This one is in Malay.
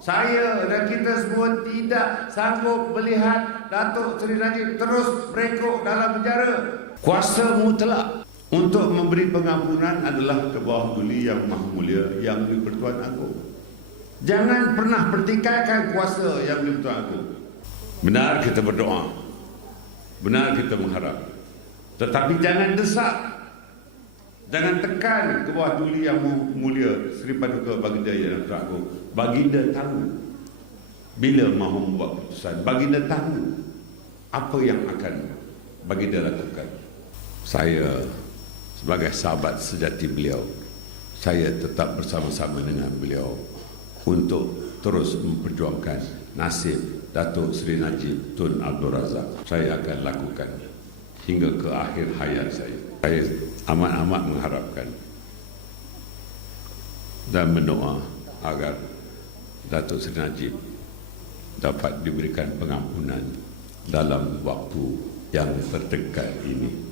Saya dan kita semua tidak sanggup melihat Datuk Seri Najib terus merekuk dalam penjara. Kuasa mutlak untuk memberi pengampunan adalah ke bawah duli yang maha mulia yang di-Pertuan Agong. Jangan pernah pertikaikan kuasa yang di-Pertuan Agong. Benar kita berdoa. Benar kita mengharap. Tetapi jangan desak. Jangan tekan ke bawah duli yang mulia Seri Paduka Baginda Yang Agong. Baginda tahu bila mahu membuat keputusan. Baginda tahu apa yang akan Baginda lakukan. Saya sebagai sahabat sejati beliau, saya tetap bersama-sama dengan beliau untuk terus memperjuangkan nasib Datuk Seri Najib Tun Abdul Razak. Saya akan lakukan hingga ke akhir hayat saya. Saya amat-amat mengharapkan dan berdoa agar Datuk Seri Najib dapat diberikan pengampunan dalam waktu yang terdekat ini.